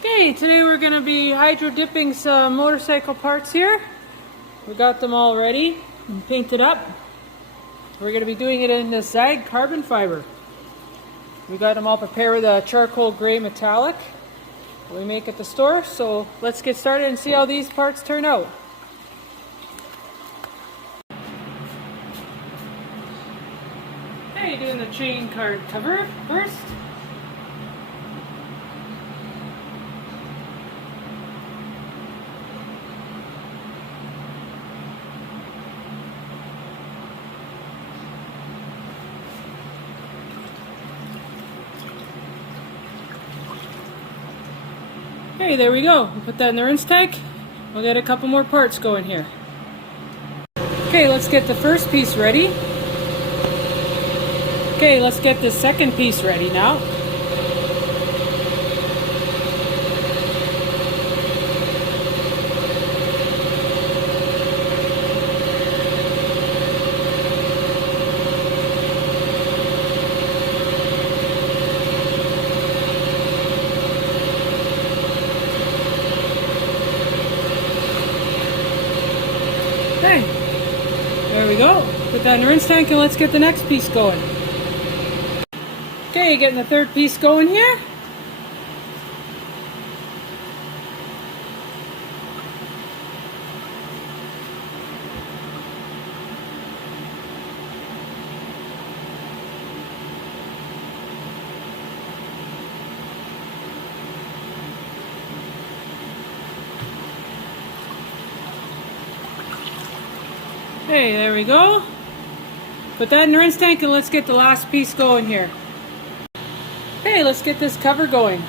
Okay, today we're going to be hydro dipping some motorcycle parts here. We got them all ready and painted up. We're going to be doing it in this Twill Carbon Fiber. We got them all prepared with a charcoal gray metallic we make at the store. So let's get started and see how these parts turn out. Okay, doing the chain card cover first. Okay, there we go. We'll put that in the rinse tank. We'll get a couple more parts going here. Okay, let's get the first piece ready. Okay, let's get the second piece ready now. Okay, there we go. Put that in the rinse tank and let's get the next piece going. Okay, getting the third piece going here. Okay, there we go. Put that in the rinse tank and let's get the last piece going here. Okay, let's get this cover going.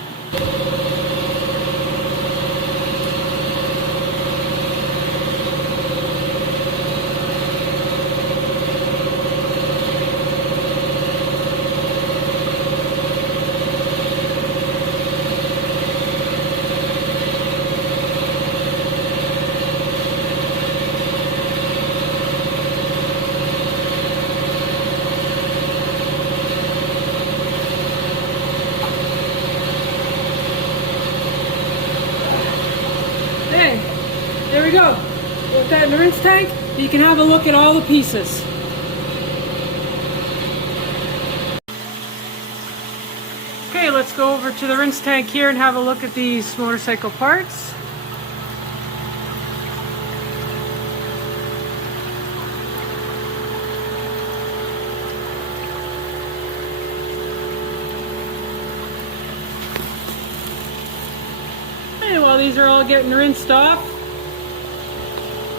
Okay, there we go. Put that in the rinse tank. You can have a look at all the pieces. Okay, let's go over to the rinse tank here and have a look at these motorcycle parts. Okay, while these are all getting rinsed off,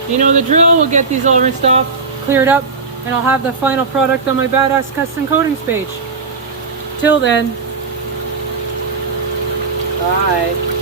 you know the drill, we'll get these all rinsed off, cleared up, and I'll have the final product on my Badass Custom Coatings page. Till then, bye.